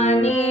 money.